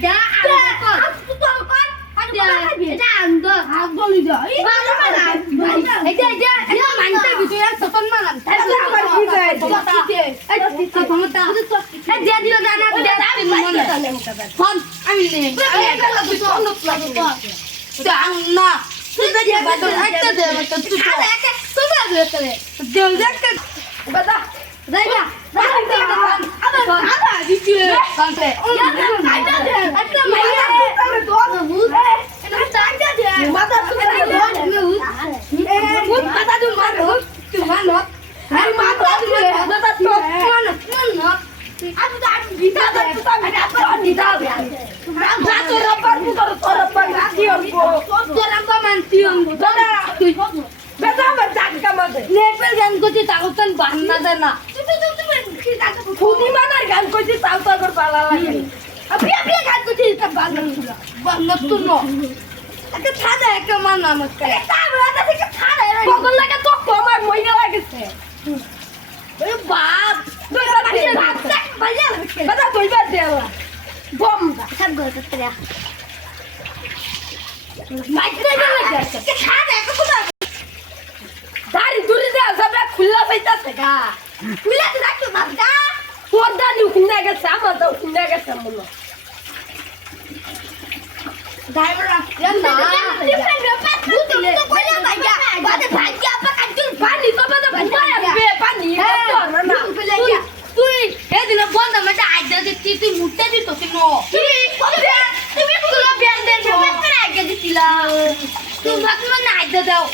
যা এটা আনন্দ হাত বলি যা এই এটা মানতে ভিতরে তখন মানাম আবার কি যায় এই যে দিল জানা ফোন আমি নেই না তুই দেখে বাদ একটা দে তুই দেও দেখতে বাদা যাইবা আবার আদা দিছি কানতে একটা মাইয়া তাহলে দোয়া বুঝ এটা চাইটা দে মাথা তুই বুঝ মাথা তুই মানো আরে মাথা তুই মাথা তুই মানো আমি তো আজ দিতা দে তুই আমি তো দিতা দে যা তো রব্বার তো রব্বার কি হবো তো রব্বার মানতি হবো দাদা তুই বেটা বাজাক কামাতে নেপেল গান করতে তাওতন বান্না দে না খুদি মানার গান করতে তাও তো আবার পালা লাগে আপনি গান করতে তা বান্না তো ন একটা ছাদা একটা মান নামত করে তাবলাটা থেকে ছাদা বগল লাগা তো কমার মইনা লাগেছে ওরে বাপ দুইবার বাপ ভাইয়া বাবা দুইবার দেলা বম সব গলতে তেরা মাইক্রে গেছে ছাদা একটা দাড়ি দূরে দে সবটা খুললা পাইতাছে গা খুললা তো রাখতো বাবা তোর দাড়ি খুললা গেছে আমার তো খুললা গেছে মনে ড্রাইভার না তো কইলা ভাইয়া বাদে ভাইয়া আপা কাটুল পানি তো বাদে ভাইয়া বে পানি না তুই এদিন বন্ধ মতে আইদা দিতি তুই মুটে দিত তুমি পুরো বিয়ান দে আগে দিছিলা তুই ভাত মানে আইদা দাও